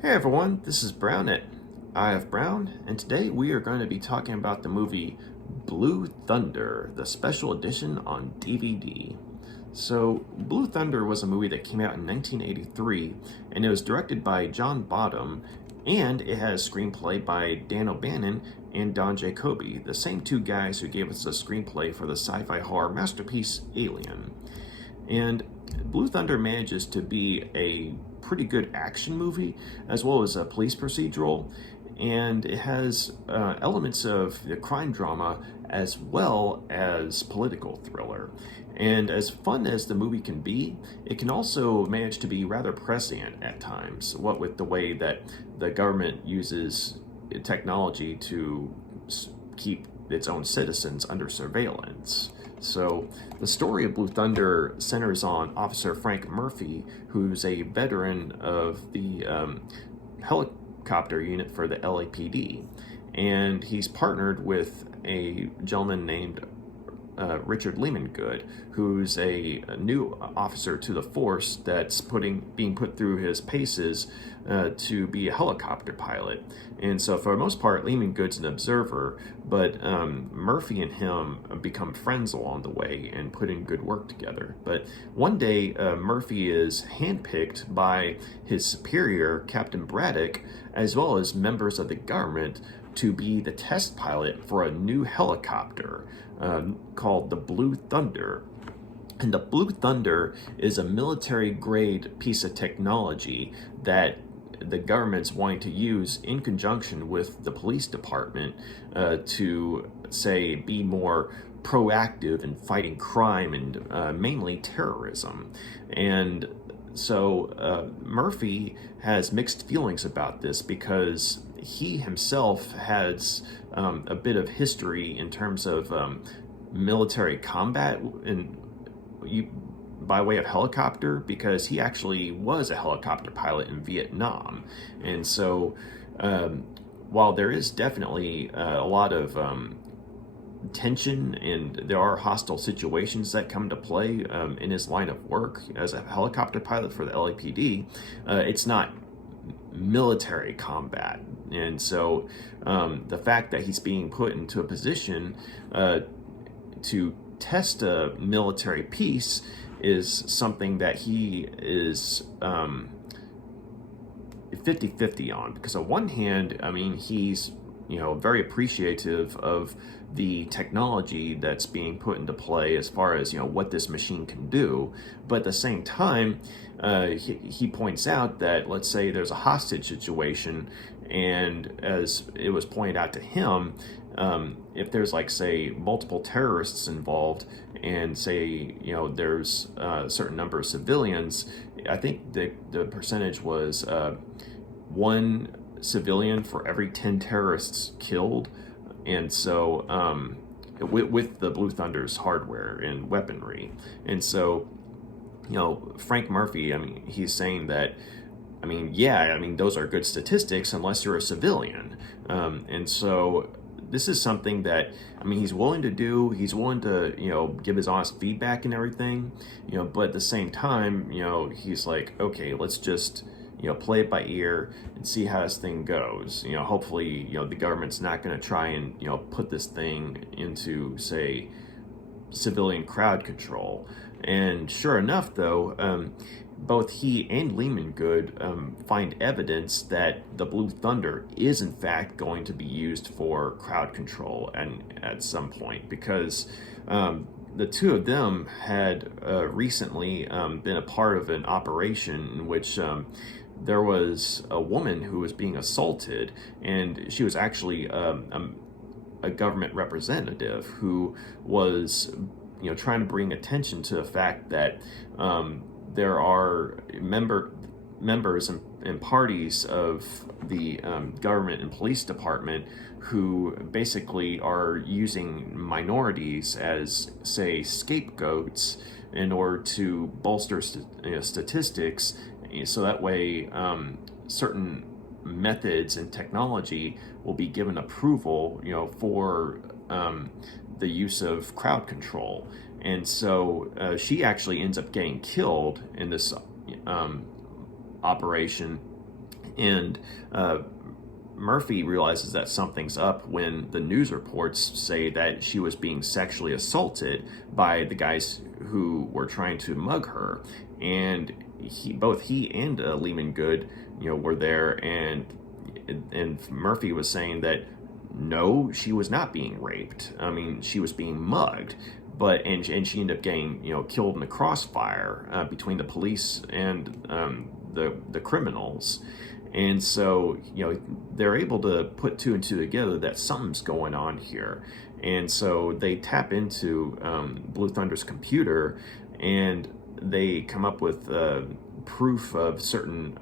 Hey everyone, this is Brown at Eye of Brown, and today we are going to be talking about the movie Blue Thunder, the special edition on DVD. So, Blue Thunder was a movie that came out in 1983, and it was directed by John Badham, and it has a screenplay by Bannon and Don Jakoby, the same two guys who gave us a screenplay for the sci-fi horror masterpiece Alien. And Blue Thunder manages to be a pretty good action movie as well as a police procedural, and it has elements of the crime drama as well as political thriller. And as fun as the movie can be, it can also manage to be rather prescient at times, what with the way that the government uses technology to keep its own citizens under surveillance. So the story of Blue Thunder centers on Officer Frank Murphy, who's a veteran of the helicopter unit for the LAPD. And he's partnered with a gentleman named Richard Lymangood, who's a new officer to the force that's being put through his paces to be a helicopter pilot. And so for the most part, Lymangood's an observer, but Murphy and him become friends along the way and put in good work together. But one day, Murphy is handpicked by his superior, Captain Braddock, as well as members of the government, to be the test pilot for a new helicopter called the Blue Thunder. And the Blue Thunder is a military-grade piece of technology that the government's wanting to use in conjunction with the police department to, say, be more proactive in fighting crime and mainly terrorism. And so Murphy has mixed feelings about this because he himself has a bit of history in terms of military combat by way of helicopter, because he actually was a helicopter pilot in Vietnam. And so while there is definitely a lot of tension and there are hostile situations that come to play in his line of work as a helicopter pilot for the LAPD, it's not military combat. And so the fact that he's being put into a position to test a military piece is something that he is 50-50 on, because on one hand, I mean, he's very appreciative of the technology that's being put into play as far as what this machine can do, but at the same time he points out that, let's say there's a hostage situation, and as it was pointed out to him, if there's, like, say, multiple terrorists involved, and say there's a certain number of civilians, I think the percentage was one civilian for every 10 terrorists killed. And so with the Blue Thunder's hardware and weaponry. And so Frank Murphy, I mean, he's saying that, I mean, those are good statistics unless you're a civilian. And so this is something that, I mean, he's willing to do. He's willing to, give his honest feedback and everything, but at the same time, he's like, okay, let's just, play it by ear and see how this thing goes. Hopefully, the government's not going to try and, put this thing into, say, civilian crowd control. And sure enough, though, both he and Lymangood find evidence that the Blue Thunder is in fact going to be used for crowd control and at some point, because the two of them had recently been a part of an operation in which there was a woman who was being assaulted, and she was actually a government representative who was trying to bring attention to the fact that there are members and parties of the government and police department who basically are using minorities as, say, scapegoats in order to bolster statistics, so that way certain methods and technology will be given approval, for the use of crowd control. And so she actually ends up getting killed in this operation, And Murphy realizes that something's up when the news reports say that she was being sexually assaulted by the guys who were trying to mug her. And both he and Lymangood, were there, and Murphy was saying that no, she was not being raped. I mean, she was being mugged. And she ended up getting killed in the crossfire between the police and the criminals. And so, they're able to put two and two together that something's going on here. And so they tap into Blue Thunder's computer, and they come up with proof of certain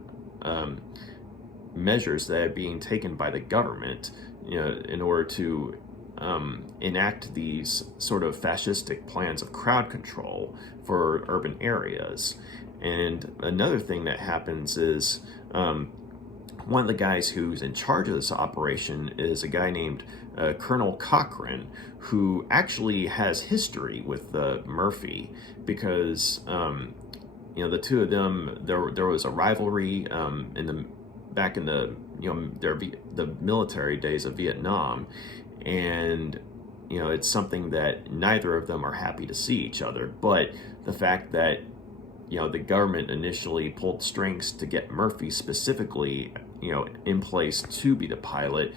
measures that are being taken by the government, in order to enact these sort of fascistic plans of crowd control for urban areas. And another thing that happens is one of the guys who's in charge of this operation is a guy named Colonel Cochrane, who actually has history with Murphy, because the two of them, there was a rivalry back in the military days of Vietnam, and it's something that neither of them are happy to see each other. But the fact that the government initially pulled strings to get Murphy specifically, in place to be the pilot,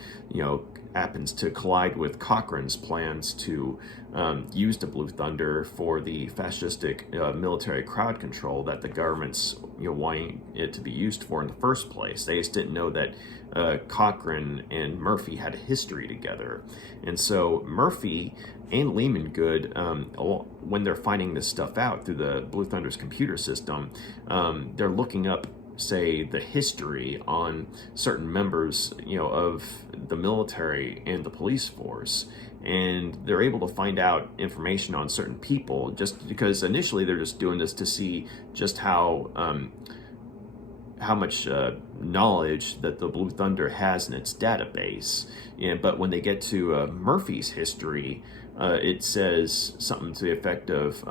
happens to collide with Cochrane's plans to use the Blue Thunder for the fascistic military crowd control that the government's wanting it to be used for in the first place. They just didn't know that Cochrane and Murphy had a history together. And so Murphy and Lymangood, when they're finding this stuff out through the Blue Thunder's computer system, they're looking up, say, the history on certain members, of the military and the police force. And they're able to find out information on certain people, just because initially they're just doing this to see just how much knowledge that the Blue Thunder has in its database. But when they get to Murphy's history, it says something to the effect of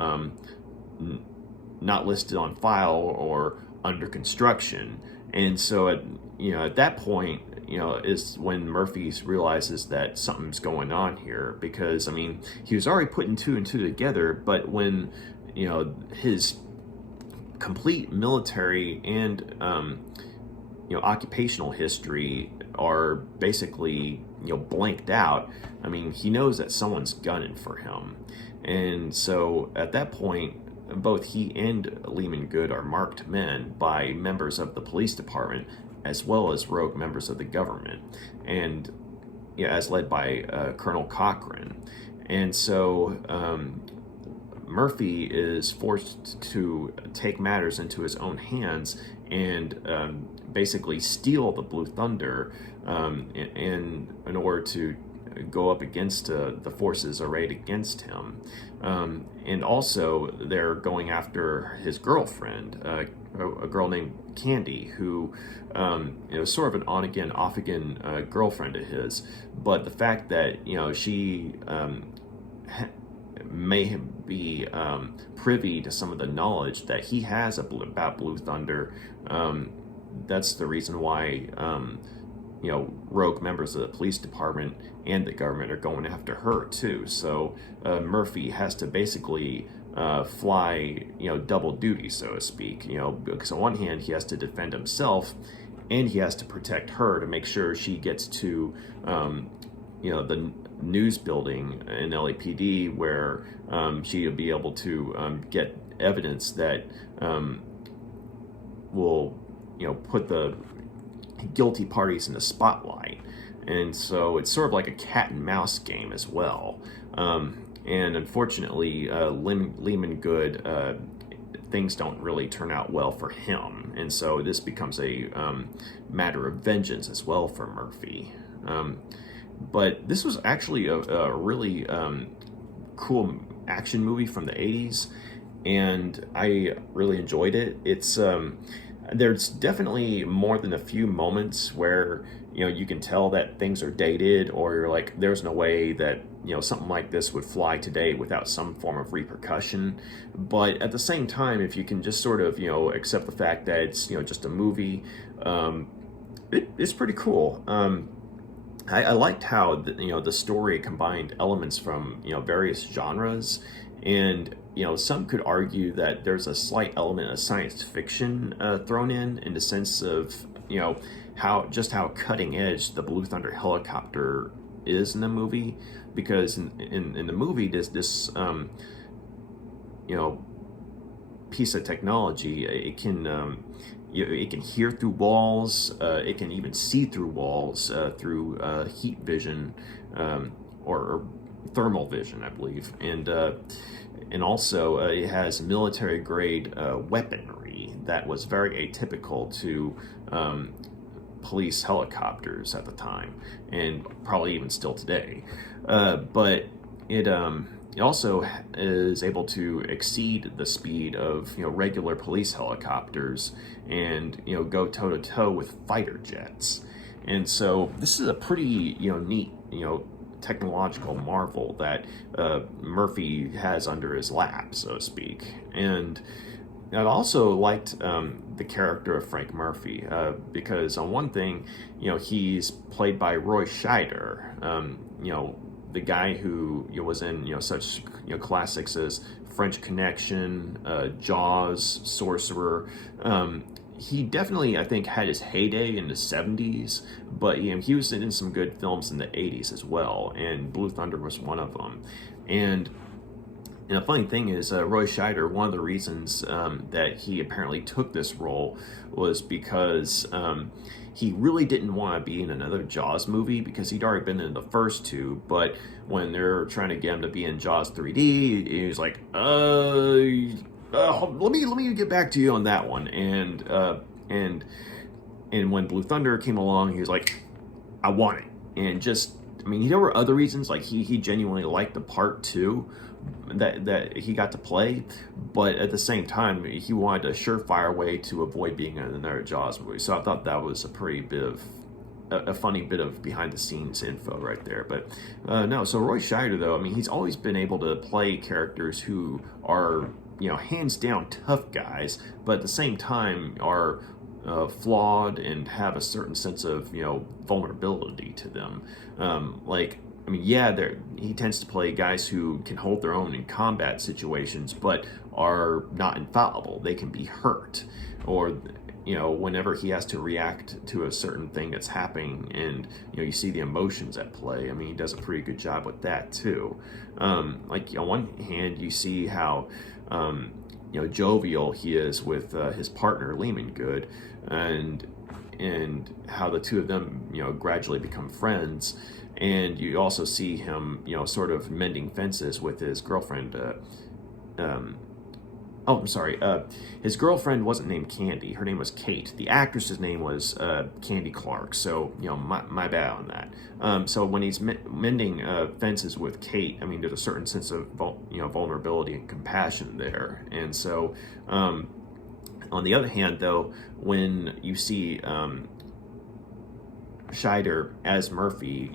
not listed on file or under construction. And so at that point, is when Murphy realizes that something's going on here, because he was already putting two and two together, but when his complete military and occupational history are basically blanked out, he knows that someone's gunning for him. And so at that point, both he and Lymangood are marked men by members of the police department, as well as rogue members of the government, and as led by Colonel Cochrane. And so Murphy is forced to take matters into his own hands and basically steal the Blue Thunder in order to go up against the forces arrayed against him. And also, they're going after his girlfriend, a girl named Candy, who is sort of an on-again, off-again girlfriend of his. But the fact that, she may be privy to some of the knowledge that he has about Blue Thunder, that's the reason why rogue members of the police department and the government are going after her too. So Murphy has to basically fly, double duty, so to speak. Because on one hand he has to defend himself, and he has to protect her to make sure she gets to, the news building in LAPD where she'll be able to get evidence that will, put the guilty parties in the spotlight. And so it's sort of like a cat and mouse game as well. And unfortunately, Lymangood, things don't really turn out well for him. And so this becomes a matter of vengeance as well for Murphy. But this was actually a really cool action movie from the 80s, and I really enjoyed it. It's there's definitely more than a few moments where you can tell that things are dated, or you're like, there's no way that something like this would fly today without some form of repercussion. But at the same time, if you can just sort of accept the fact that it's just a movie, it's pretty cool. I liked how the story combined elements from various genres, and some could argue that there's a slight element of science fiction thrown in the sense of how cutting edge the Blue Thunder helicopter is in the movie, because in the movie this you know piece of technology, it can hear through walls. It can even see through walls through heat vision, or thermal vision, I believe, and also it has military grade weaponry that was very atypical to police helicopters at the time, and probably even still today. But it also is able to exceed the speed of regular police helicopters, and go toe to toe with fighter jets. And so this is a pretty neat technological marvel that Murphy has under his lap, so to speak. And I also liked the character of Frank Murphy, because on one thing, he's played by Roy Scheider, the guy who was in such classics as French Connection, Jaws, Sorcerer. He definitely, I think, had his heyday in the 70s, but he was in some good films in the 80s as well, and Blue Thunder was one of them. And the funny thing is, Roy Scheider, one of the reasons that he apparently took this role was because he really didn't want to be in another Jaws movie, because he'd already been in the first two. But when they're trying to get him to be in Jaws 3D, he was like, let me get back to you on that one. And when Blue Thunder came along, he was like, I want it. And just, I mean, there were other reasons, like he genuinely liked the part too, that he got to play, but at the same time he wanted a surefire way to avoid being in another Jaws movie. So I thought that was a pretty bit of a funny bit of behind the scenes info right there. But no, so Roy Scheider, though, I mean, he's always been able to play characters who are hands down tough guys, but at the same time are flawed and have a certain sense of vulnerability to them. I mean, yeah, he tends to play guys who can hold their own in combat situations, but are not infallible. They can be hurt, or whenever he has to react to a certain thing that's happening, and you see the emotions at play. I mean, he does a pretty good job with that too. Like on one hand, you see how jovial he is with his partner Lymangood, and how the two of them gradually become friends. And you also see him, sort of mending fences with his girlfriend. I'm sorry. His girlfriend wasn't named Candy. Her name was Kate. The actress's name was Candy Clarke. So, my bad on that. So when he's mending fences with Kate, I mean, there's a certain sense of vulnerability and compassion there. And so, on the other hand, though, when you see Scheider as Murphy,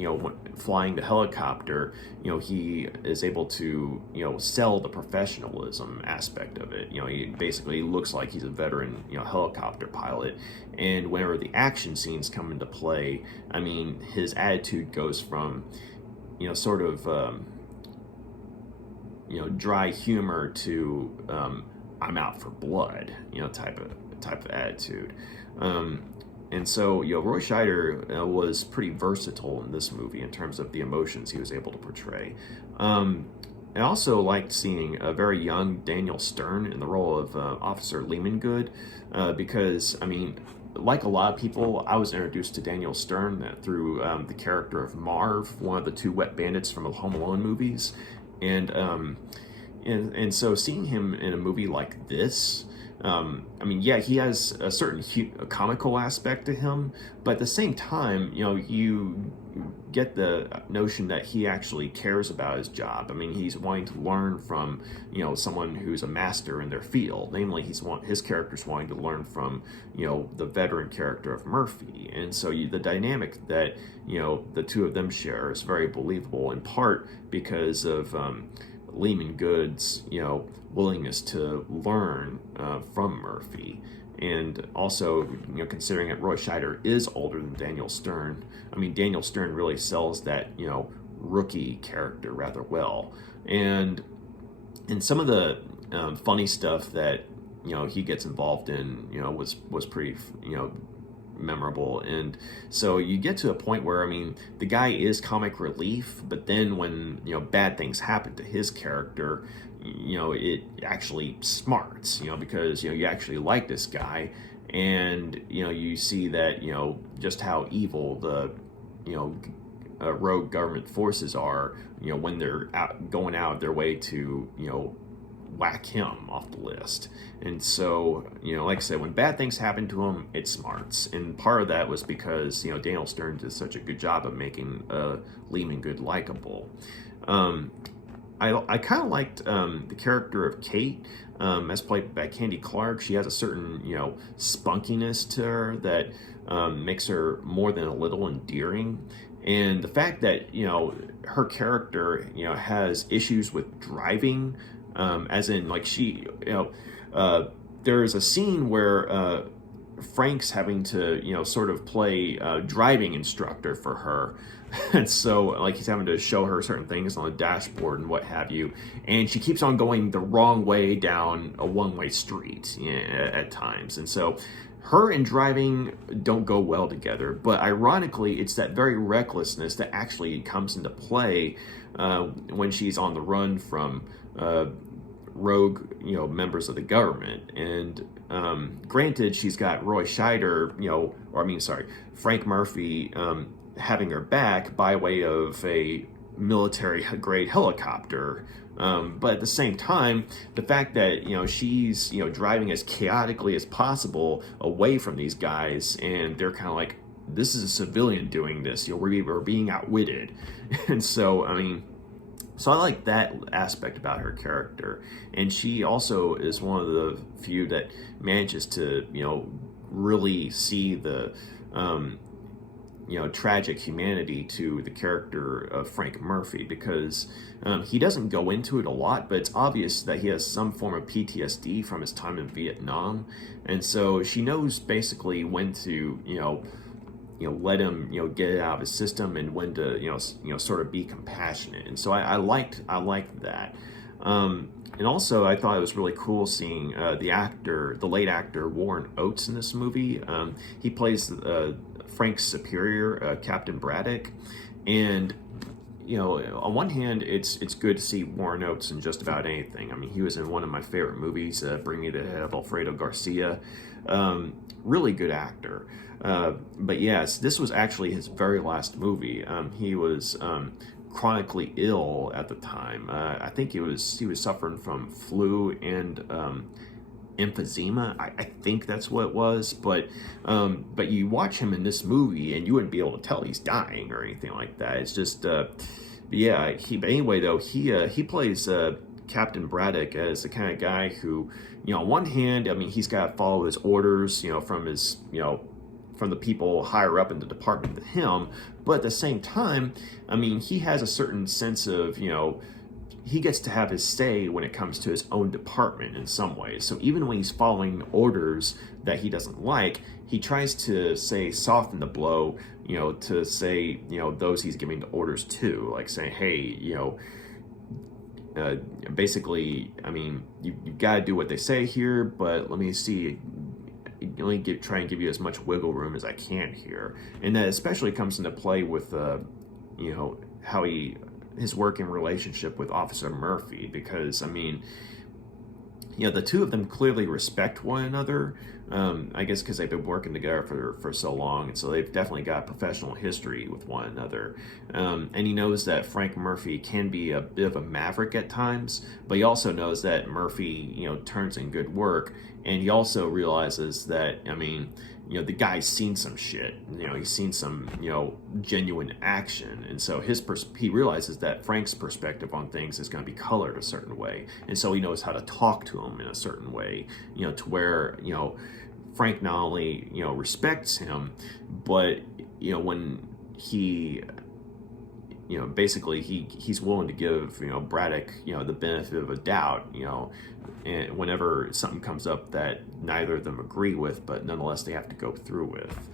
flying the helicopter, he is able to, sell the professionalism aspect of it. He basically looks like he's a veteran, helicopter pilot. And whenever the action scenes come into play, I mean, his attitude goes from, sort of, dry humor to, I'm out for blood, type of attitude. And so, Roy Scheider was pretty versatile in this movie in terms of the emotions he was able to portray. I also liked seeing a very young Daniel Stern in the role of Officer Lymangood, because, I mean, like a lot of people, I was introduced to Daniel Stern through the character of Marv, one of the two wet bandits from the Home Alone movies. And so seeing him in a movie like this, I mean, yeah, he has a certain comical aspect to him, but at the same time, you get the notion that he actually cares about his job. I mean, he's wanting to learn from, someone who's a master in their field. Namely, his character's wanting to learn from, the veteran character of Murphy. And so the dynamic that, the two of them share is very believable, in part because of Lymangood's, willingness to learn from Murphy. And also, considering that Roy Scheider is older than Daniel Stern, I mean, Daniel Stern really sells that, rookie character rather well. And some of the funny stuff that, he gets involved in, was pretty, memorable. And so you get to a point where, I mean, the guy is comic relief, but then when, bad things happen to his character, it actually smarts, because, you actually like this guy, and, you see that, just how evil the, rogue government forces are, when they're going out of their way to, whack him off the list. And so, like I said, when bad things happen to him, it smarts. And part of that was because, Daniel Stern did such a good job of making Lymangood likable. I kind of liked the character of Kate, as played by Clarke. She has a certain, spunkiness to her that makes her more than a little endearing. And the fact that, her character, has issues with driving, as in, like, she, there's a scene where Frank's having to, sort of play driving instructor for her. And so, like, he's having to show her certain things on the dashboard and what have you. And she keeps on going the wrong way down a one-way street at times. And so her and driving don't go well together. But ironically, it's that very recklessness that actually comes into play when she's on the run from rogue, members of the government. And granted, she's got Roy Scheider, Frank Murphy, having her back by way of a military-grade helicopter. But at the same time, the fact that, she's, driving as chaotically as possible away from these guys, and they're kind of like, this is a civilian doing this, we're being outwitted. And so, I mean, so I like that aspect about her character. And she also is one of the few that manages to, really see the, tragic humanity to the character of Frank Murphy, because he doesn't go into it a lot, but it's obvious that he has some form of PTSD from his time in Vietnam. And so she knows basically when to, let him, get it out of his system, and when to, sort of be compassionate. And so I liked that. And also, I thought it was really cool seeing the late actor Warren Oates in this movie. He plays Frank's superior, Captain Braddock. And, on one hand, it's good to see Warren Oates in just about anything. I mean, he was in one of my favorite movies, Bring Me the Head of Alfredo Garcia. Really good actor. But yes, this was actually his very last movie. He was chronically ill at the time. I think he was suffering from flu and emphysema. I think that's what it was. But you watch him in this movie, and you wouldn't be able to tell he's dying or anything like that. It's just, but anyway, though, he plays Captain Braddock as the kind of guy who, on one hand, I mean, he's got to follow his orders, from his, from the people higher up in the department than him. But at the same time, I mean, he has a certain sense of, he gets to have his say when it comes to his own department in some ways. So even when he's following orders that he doesn't like, he tries to, say, soften the blow, to say, those he's giving the orders to, like saying, hey, basically, I mean, you got to do what they say here, but let me see, try and give you as much wiggle room as I can here. And that especially comes into play with, how his working relationship with Officer Murphy, because, I mean, the two of them clearly respect one another, I guess because they've been working together for so long, and so they've definitely got professional history with one another. And he knows that Frank Murphy can be a bit of a maverick at times, but he also knows that Murphy, turns in good work, and he also realizes that, I mean, the guy's seen some shit. He's seen some, genuine action. And so he realizes that Frank's perspective on things is going to be colored a certain way. And so he knows how to talk to him in a certain way, to where, Frank not only, respects him, but, when he, basically he's willing to give, Braddock, the benefit of a doubt, and whenever something comes up that neither of them agree with, but nonetheless they have to go through with.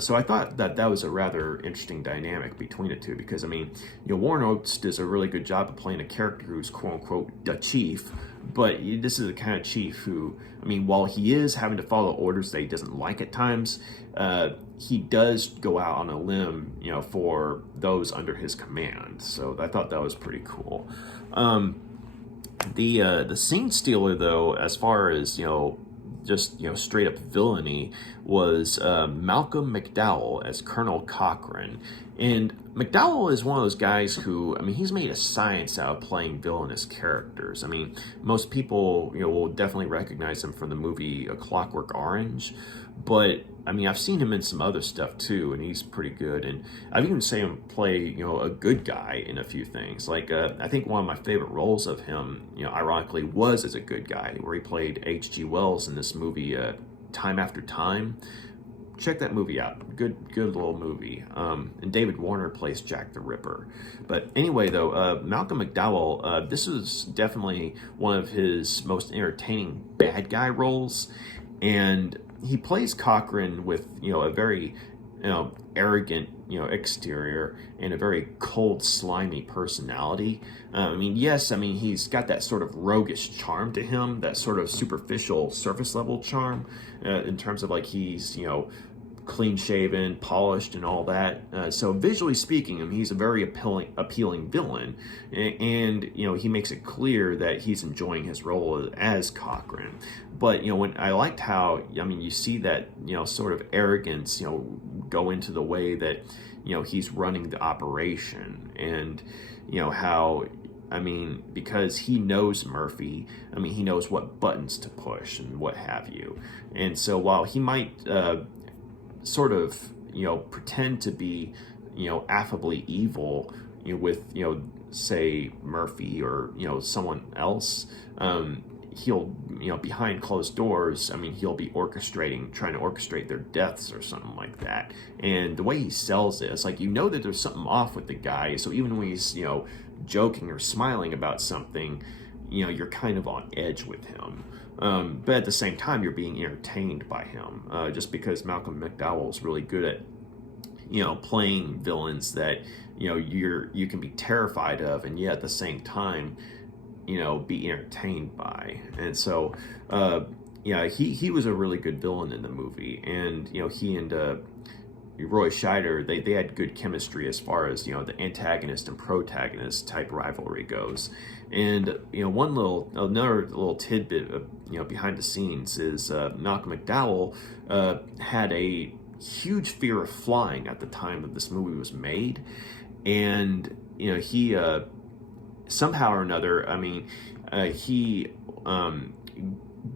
So I thought that that was a rather interesting dynamic between the two, because I mean, Warren Oates does a really good job of playing a character who's quote unquote the chief, but this is the kind of chief who, I mean, while he is having to follow orders that he doesn't like at times, he does go out on a limb, for those under his command. So I thought that was pretty cool. The scene stealer, though, as far as just straight up villainy, was Malcolm McDowell as Colonel Cochrane. And McDowell is one of those guys who, I mean, he's made a science out of playing villainous characters. I mean, most people, will definitely recognize him from the movie A Clockwork Orange, but I mean, I've seen him in some other stuff too, and he's pretty good. And I've even seen him play, a good guy in a few things. Like, I think one of my favorite roles of him, ironically, was as a good guy, where he played H.G. Wells in this movie, Time After Time. Check that movie out. Good little movie. And David Warner plays Jack the Ripper. But anyway, though, Malcolm McDowell, this was definitely one of his most entertaining bad guy roles. And he plays Cochrane with, a very, arrogant, exterior and a very cold, slimy personality. I mean, yes, I mean, he's got that sort of roguish charm to him, that sort of superficial, surface level charm, in terms of like he's, clean shaven, polished, and all that. So visually speaking, I mean, he's a very appealing villain, and he makes it clear that he's enjoying his role as Cochrane. But when I liked how, I mean, you see that sort of arrogance go into the way that he's running the operation, and how, I mean, because he knows Murphy, I mean, he knows what buttons to push and what have you. And so while he might sort of pretend to be affably evil with say Murphy or someone else, he'll behind closed doors, I mean, he'll be trying to orchestrate their deaths or something like that. And the way he sells it, it's like that there's something off with the guy, so even when he's joking or smiling about something, you're kind of on edge with him. But at the same time, you're being entertained by him, just because Malcolm McDowell is really good at, playing villains that, you can be terrified of, and yet at the same time, be entertained by. And so, he was a really good villain in the movie, and, he and Roy Scheider, they had good chemistry as far as, the antagonist and protagonist type rivalry goes. And, another little tidbit of, behind the scenes is Malcolm McDowell had a huge fear of flying at the time that this movie was made. And, he, somehow or another, I mean, he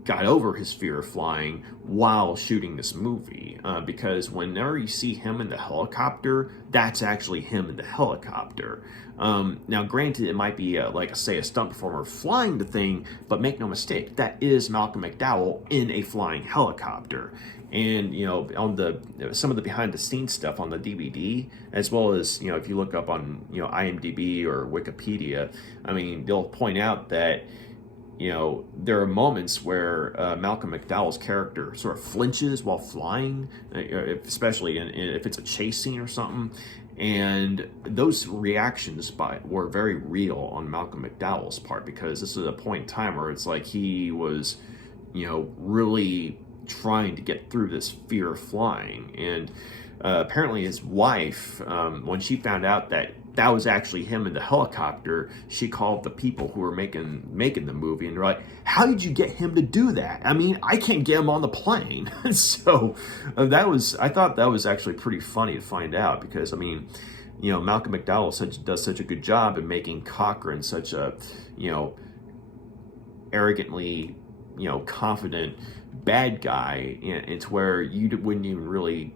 got over his fear of flying while shooting this movie, because whenever you see him in the helicopter, that's actually him in the helicopter. Now, granted, it might be like, say, a stunt performer flying the thing, but make no mistake, that is Malcolm McDowell in a flying helicopter. And on some of the behind the scenes stuff on the DVD, as well as if you look up on IMDb or Wikipedia, I mean, they'll point out that there are moments where Malcolm McDowell's character sort of flinches while flying, especially if it's a chase scene or something. And those reactions were very real on Malcolm McDowell's part, because this is a point in time where it's like he was, really trying to get through this fear of flying. And apparently his wife, when she found out that was actually him in the helicopter, she called the people who were making the movie, and they're like, how did you get him to do that? I mean, I can't get him on the plane. So I thought that was actually pretty funny to find out, because I mean, Malcolm McDowell does such a good job in making Cochrane such a, arrogantly, confident bad guy, and it's where you wouldn't even really,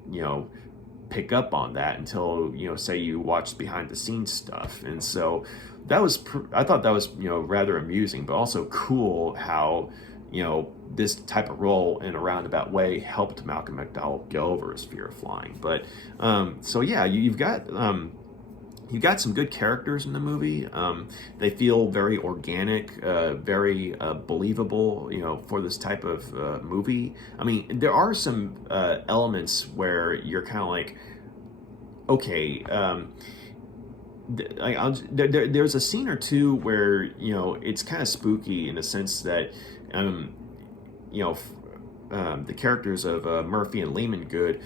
pick up on that until, say you watched behind the scenes stuff. And so I thought that was, rather amusing, but also cool how, this type of role in a roundabout way helped Malcolm McDowell get over his fear of flying. But, so yeah, you've got, you got some good characters in the movie. They feel very organic, very believable, for this type of movie. I mean, there are some elements where you're kind of like, okay, there's a scene or two where it's kind of spooky in the sense that you know the characters of Murphy and Lymangood,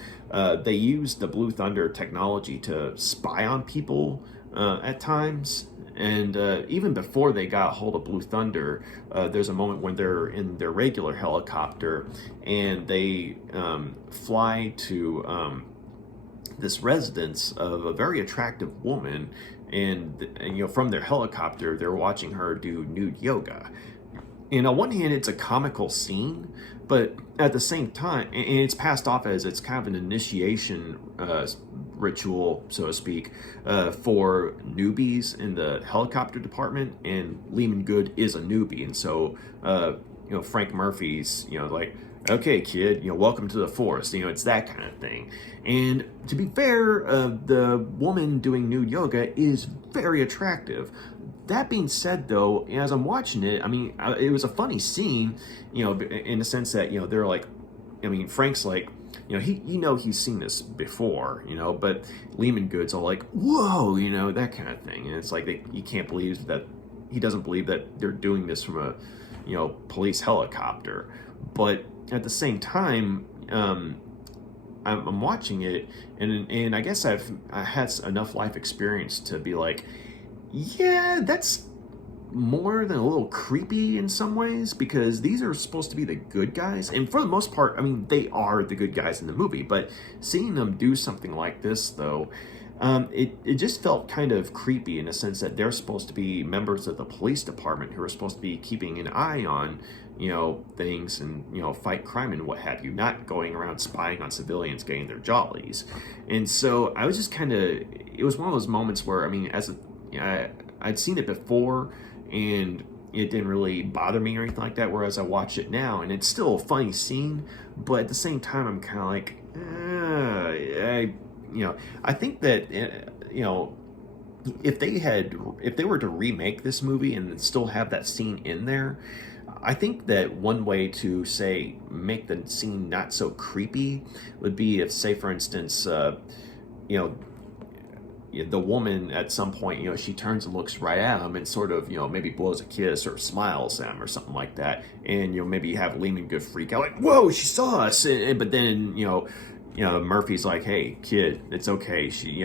they use the Blue Thunder technology to spy on people at times. And even before they got a hold of Blue Thunder, there's a moment when they're in their regular helicopter and they fly to this residence of a very attractive woman, and from their helicopter they're watching her do nude yoga. And on one hand, it's a comical scene, but at the same time, and it's passed off as it's kind of an initiation ritual, so to speak, for newbies in the helicopter department. And Lymangood is a newbie, and so Frank Murphy's like, okay, kid, welcome to the force. It's that kind of thing. And to be fair, the woman doing nude yoga is very attractive. That being said, though, as I'm watching it, I mean, it was a funny scene, in the sense that, they're like, I mean, Frank's like, he's seen this before, but Lymangood's all like, whoa, that kind of thing. And it's like, he can't believe that, he doesn't believe that they're doing this from a, police helicopter. But at the same time, I'm watching it, and I guess I had enough life experience to be like, yeah, that's more than a little creepy in some ways, because these are supposed to be the good guys, and for the most part, I mean, they are the good guys in the movie. But seeing them do something like this, though, it just felt kind of creepy in the sense that they're supposed to be members of the police department who are supposed to be keeping an eye on things and fight crime and what have you, not going around spying on civilians getting their jollies. And so I was just kind of, it was one of those moments where, I mean, I'd seen it before and it didn't really bother me or anything like that, whereas I watch it now and it's still a funny scene, but at the same time I'm kind of like, I think that if they were to remake this movie and still have that scene in there, I think that one way to, say, make the scene not so creepy would be if, say, for instance, the woman at some point, she turns and looks right at him and sort of, maybe blows a kiss or smiles at him or something like that. And, maybe have Lymangood freak out like, whoa, she saw us. But then, Murphy's like, hey, kid, it's okay. She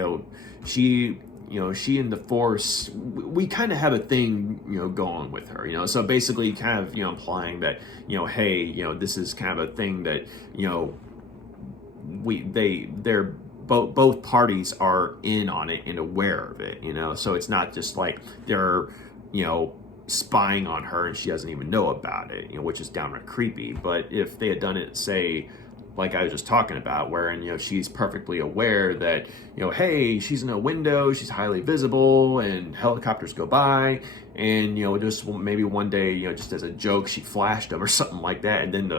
and the force, we kind of have a thing, going with her, so basically kind of, implying that, hey, this is kind of a thing that, they're both parties are in on it and aware of it, so it's not just like they're, spying on her and she doesn't even know about it, which is downright creepy. But if they had done it, say, like I was just talking about, wherein, she's perfectly aware that, hey, she's in a window, she's highly visible, and helicopters go by, and, just maybe one day, just as a joke, she flashed them or something like that, and then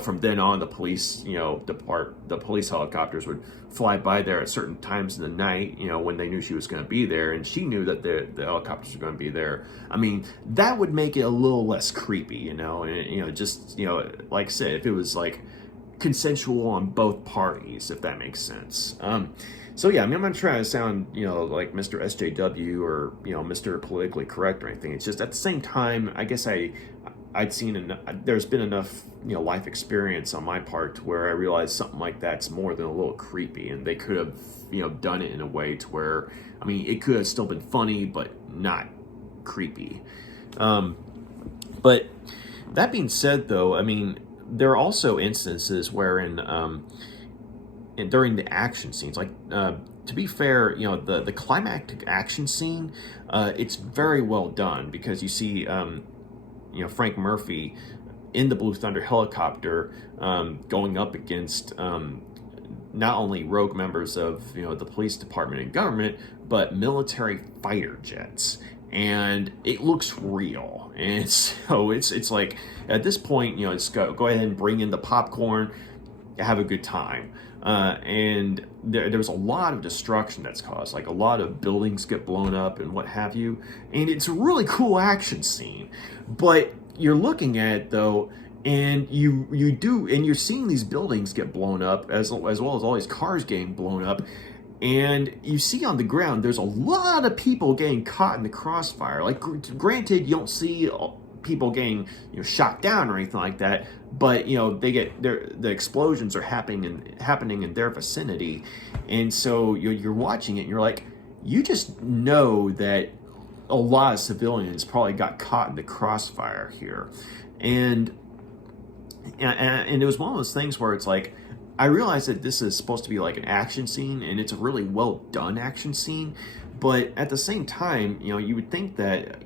from then on, the police, the police helicopters would fly by there at certain times in the night, when they knew she was going to be there, and she knew that the helicopters were going to be there. I mean, that would make it a little less creepy, and, just, like I said, if it was like consensual on both parties, if that makes sense. So yeah, I mean, I'm not trying to sound, like Mr. SJW or, Mr. Politically Correct or anything. It's just at the same time, I guess I'd seen, there's been enough, life experience on my part to where I realized something like that's more than a little creepy, and they could have, done it in a way to where, I mean, it could have still been funny, but not creepy. But that being said, though, I mean, there are also instances wherein, during the action scenes, like, to be fair, the climactic action scene, it's very well done, because you see, Frank Murphy in the Blue Thunder helicopter, going up against, not only rogue members of, the police department and government, but military fighter jets. And it looks real, and so it's like, at this point, just go ahead and bring in the popcorn, have a good time. and there's a lot of destruction that's caused, like a lot of buildings get blown up and what have you, and it's a really cool action scene. But you're looking at it though, and you're seeing these buildings get blown up as well as all these cars getting blown up, and you see on the ground there's a lot of people getting caught in the crossfire. Like, granted, you don't see people getting shot down or anything like that, but the explosions are happening in their vicinity, and so you're watching it and you're like, you just know that a lot of civilians probably got caught in the crossfire here. And it was one of those things where it's like, I realize that this is supposed to be like an action scene, and it's a really well done action scene, but at the same time, you would think that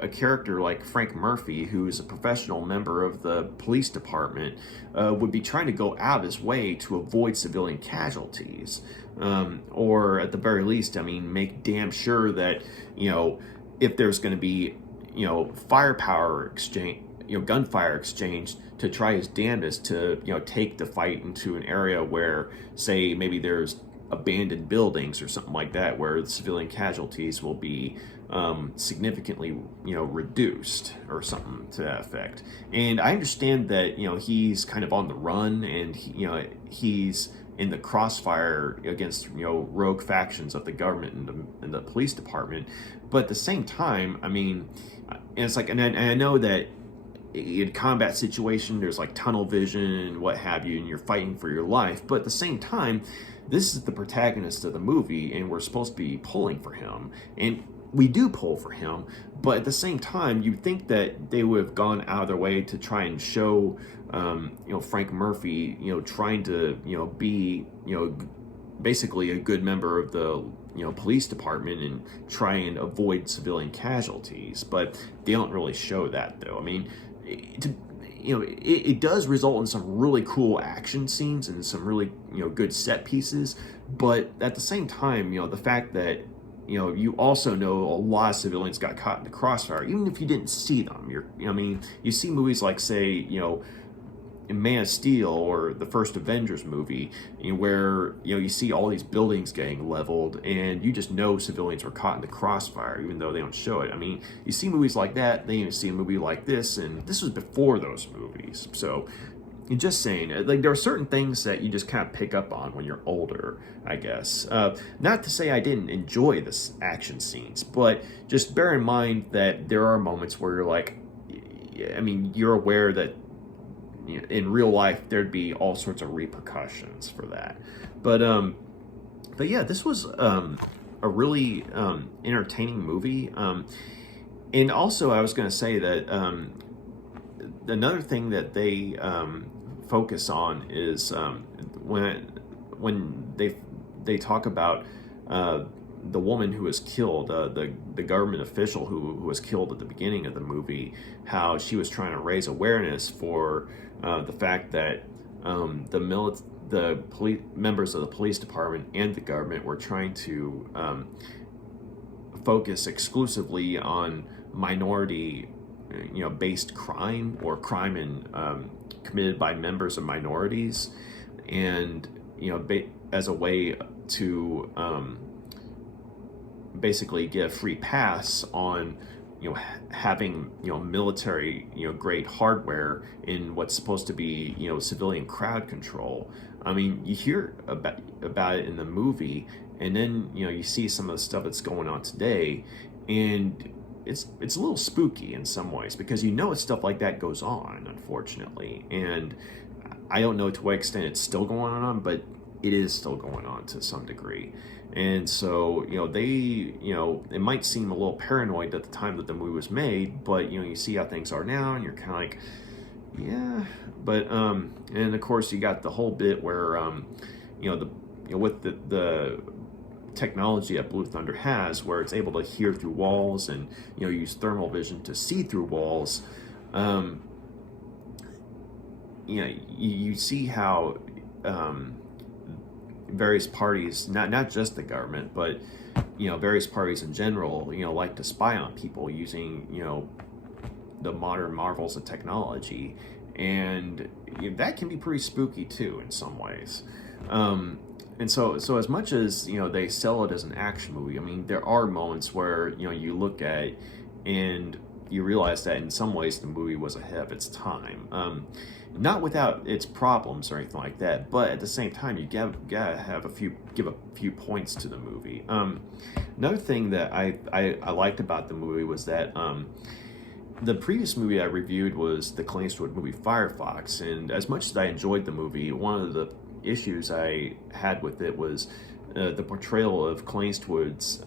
a character like Frank Murphy, who is a professional member of the police department, would be trying to go out of his way to avoid civilian casualties, or at the very least, make damn sure that if there's going to be firepower exchange, gunfire exchange, to try his damnedest to take the fight into an area where, say, maybe there's abandoned buildings or something like that, where the civilian casualties will be significantly reduced or something to that effect. And I understand that he's kind of on the run, and he's in the crossfire against rogue factions of the government and the police department. But at the same time, and it's like, and I know that in a combat situation there's like tunnel vision and what have you, and you're fighting for your life, but at the same time, this is the protagonist of the movie, and we're supposed to be pulling for him, and we do pull for him. But at the same time, you think that they would have gone out of their way to try and show Frank Murphy trying to be basically a good member of the police department and try and avoid civilian casualties. But they don't really show that, though. It does result in some really cool action scenes and some really good set pieces, but at the same time, the fact that you also know a lot of civilians got caught in the crossfire, even if you didn't see them. You see movies like, say, in Man of Steel or the first Avengers movie, where you see all these buildings getting leveled, and you just know civilians were caught in the crossfire, even though they don't show it. You see movies like that, then you see a movie like this, and this was before those movies. So, I'm just saying, like, there are certain things that you just kind of pick up on when you're older, I guess. Not to say I didn't enjoy this action scenes, but just bear in mind that there are moments where you're like, you're aware that in real life there'd be all sorts of repercussions for that. But yeah, this was a really entertaining movie. And also, I was going to say that another thing that they focus on is when they talk about the woman who was killed, the government official who was killed at the beginning of the movie, how she was trying to raise awareness for the fact that the members of the police department and the government were trying to focus exclusively on minority based crime, or crime committed by members of minorities, and as a way to basically get a free pass on having military grade hardware in what's supposed to be civilian crowd control. You hear about it in the movie, and then you see some of the stuff that's going on today, and it's a little spooky in some ways, because stuff like that goes on, unfortunately. And I don't know to what extent it's still going on, but it is still going on to some degree. And so, it might seem a little paranoid at the time that the movie was made, but you see how things are now, and you're kind of like, yeah. But and of course you got the whole bit where with the technology that Blue Thunder has, where it's able to hear through walls and use thermal vision to see through walls. You see how various parties, not just the government, but various parties in general, like to spy on people using the modern marvels of technology, and that can be pretty spooky too in some ways. And so as much as, they sell it as an action movie, I mean, there are moments where, you look at it and you realize that in some ways the movie was ahead of its time. Not without its problems or anything like that, but at the same time, you gotta have give a few points to the movie. Another thing that I liked about the movie was that the previous movie I reviewed was the Clint Eastwood movie Firefox, and as much as I enjoyed the movie, one of the issues I had with it was the portrayal of Clint Eastwood's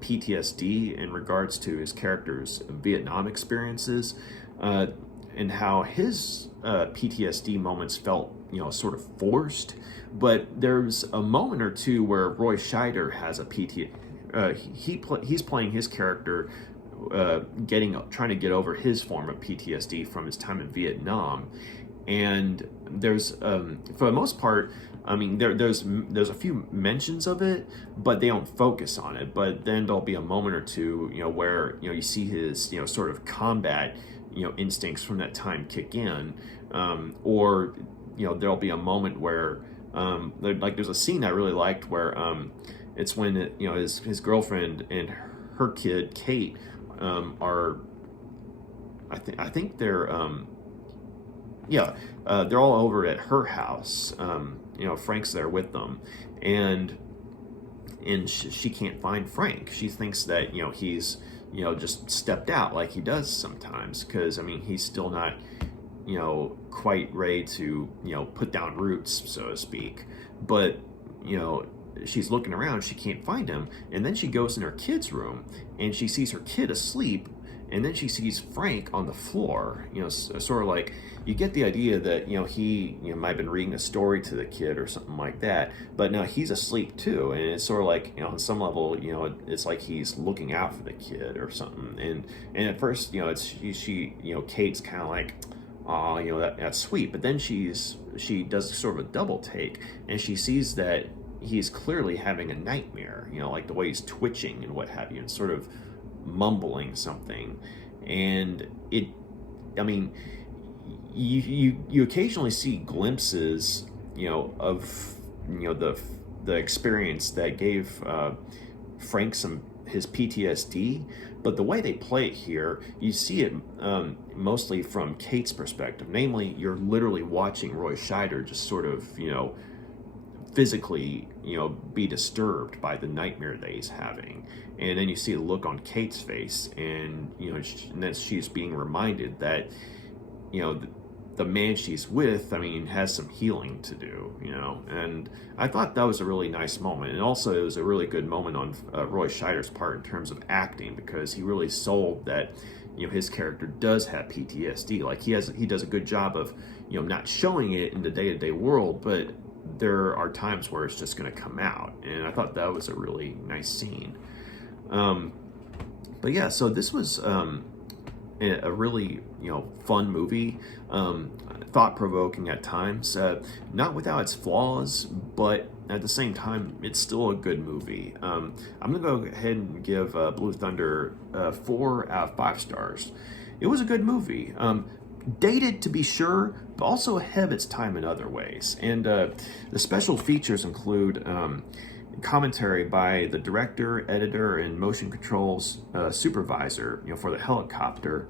PTSD in regards to his character's Vietnam experiences, and how his PTSD moments felt, sort of forced. But there's a moment or two where Roy Scheider has a he's playing his character, trying to get over his form of PTSD from his time in Vietnam, and there's for the most part, I mean, there's a few mentions of it, but they don't focus on it. But then there'll be a moment or two, where you see his sort of combat instincts from that time kick in, or there'll be a moment where there's a scene I really liked where it's when his girlfriend and her kid Kate are I think they're they're all over at her house. Frank's there with them, and she can't find Frank. She thinks that he's just stepped out like he does sometimes, because I mean he's still not quite ready to put down roots, so to speak. But she's looking around, she can't find him, and then she goes in her kid's room and she sees her kid asleep, and then she sees Frank on the floor. Sort of like, you get the idea that he might have been reading a story to the kid or something like that, but no, he's asleep too. And it's sort of like, on some level, it's like he's looking out for the kid or something. And at first, it's she Kate's kind of like, oh, that's sweet. But then she does sort of a double take, and she sees that he's clearly having a nightmare, like the way he's twitching and what have you, and sort of mumbling something. And you occasionally see glimpses of the experience that gave Frank his PTSD, but the way they play it here, you see it mostly from Kate's perspective. Namely, you're literally watching Roy Scheider just sort of physically be disturbed by the nightmare that he's having, and then you see the look on Kate's face, and and then she's being reminded that the man she's with, I mean, has some healing to do, and I thought that was a really nice moment. And also it was a really good moment on Roy Scheider's part in terms of acting, because he really sold that his character does have PTSD. Like, he does a good job of not showing it in the day-to-day world, but there are times where it's just going to come out, and I thought that was a really nice scene. But yeah, so this was a really fun movie, thought-provoking at times, not without its flaws, but at the same time it's still a good movie. I'm gonna go ahead and give Blue Thunder 4 out of 5 stars. It was a good movie, dated to be sure, but also ahead of its time in other ways. And the special features include commentary by the director, editor, and motion controls supervisor, for the helicopter.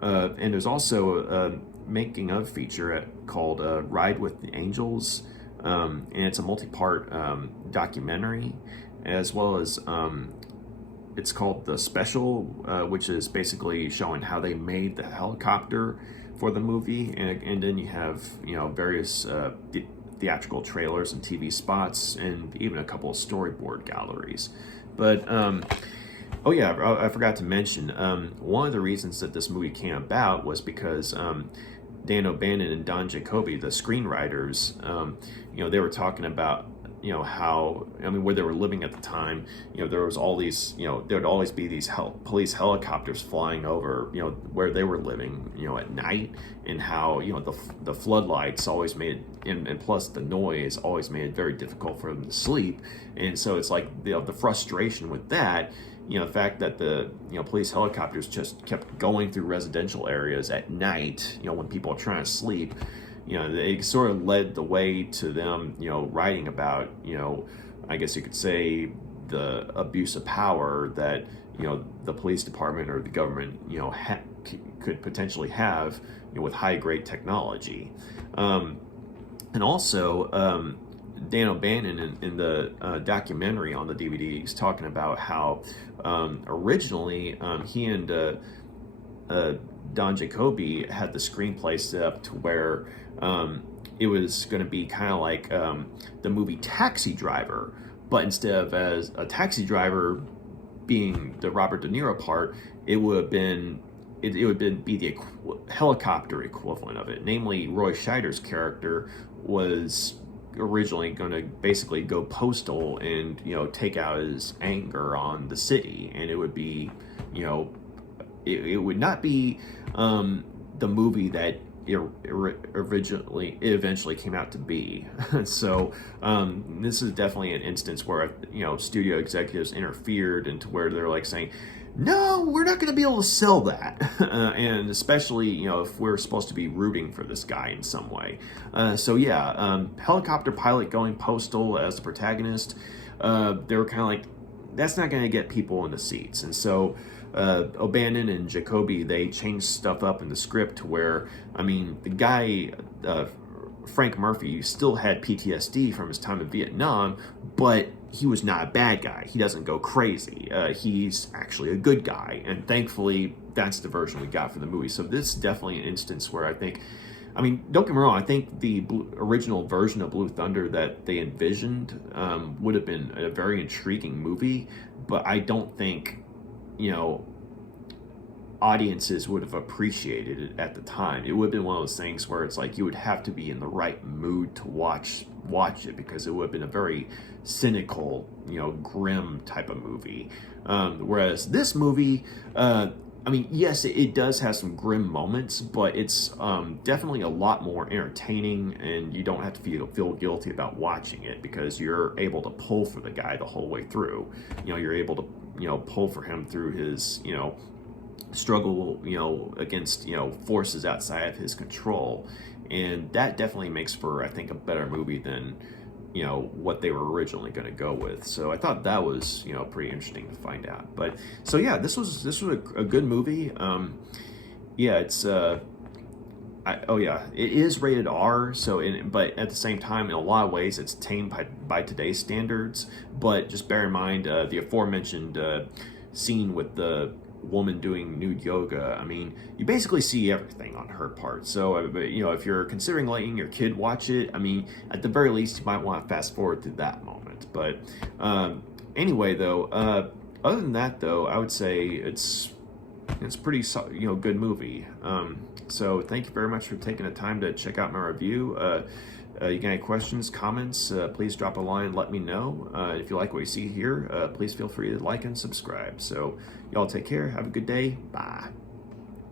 And there's also a making of feature called Ride with the Angels, and it's a multi-part documentary, as well as it's called The Special, which is basically showing how they made the helicopter for the movie. And then you have various theatrical trailers and TV spots, and even a couple of storyboard galleries. But oh yeah, I forgot to mention, one of the reasons that this movie came about was because Dan Bannon and Don Jakoby, the screenwriters, they were talking about how, where they were living at the time, there was all these, there would always be these police helicopters flying over, where they were living, at night, and how, the floodlights always made, and plus the noise always made it very difficult for them to sleep. And so it's like the frustration with that, the fact that the police helicopters just kept going through residential areas at night, when people are trying to sleep, it sort of led the way to them, writing about, I guess you could say, the abuse of power that, the police department or the government, could potentially have, with high-grade technology. And also, Dan O'Bannon in the documentary on the DVD is talking about how originally he and Don Jakoby had the screenplay set up to where it was going to be kind of like the movie Taxi Driver, but instead of as a taxi driver being the Robert De Niro part, it would have been be the helicopter equivalent of it. Namely, Roy Scheider's character was originally going to basically go postal and take out his anger on the city, and it would be it would not be the movie that eventually came out to be. So this is definitely an instance where studio executives interfered into where they're like saying, no, we're not going to be able to sell that. And especially, if we're supposed to be rooting for this guy in some way. So yeah, helicopter pilot going postal as the protagonist, they were kind of like, that's not going to get people in the seats. And so O'Bannon and Jakoby, they changed stuff up in the script to where, the guy, Frank Murphy, still had PTSD from his time in Vietnam, but he was not a bad guy. He doesn't go crazy. He's actually a good guy, and thankfully, that's the version we got for the movie. So this is definitely an instance where I think, don't get me wrong, I think the original version of Blue Thunder that they envisioned would have been a very intriguing movie, but I don't think, audiences would have appreciated it at the time. It would have been one of those things where it's like you would have to be in the right mood to watch it, because it would have been a very cynical, grim type of movie. Whereas this movie, yes, it does have some grim moments, but it's definitely a lot more entertaining, and you don't have to feel guilty about watching it because you're able to pull for the guy the whole way through. You're able to, pull for him through his, struggle, against, forces outside of his control. And that definitely makes for, I think, a better movie than, what they were originally going to go with. So I thought that was, pretty interesting to find out. But so yeah, this was a good movie. It's it is rated R. But at the same time, in a lot of ways, it's tame by today's standards. But just bear in mind the aforementioned scene with the woman doing nude yoga. You basically see everything on her part. So if you're considering letting your kid watch it, at the very least you might want to fast forward through that moment. But anyway, though, other than that, though, I would say it's pretty good movie. So thank you very much for taking the time to check out my review. You got any questions, comments, please drop a line and let me know. If you like what you see here, please feel free to like and subscribe. So y'all take care. Have a good day. Bye.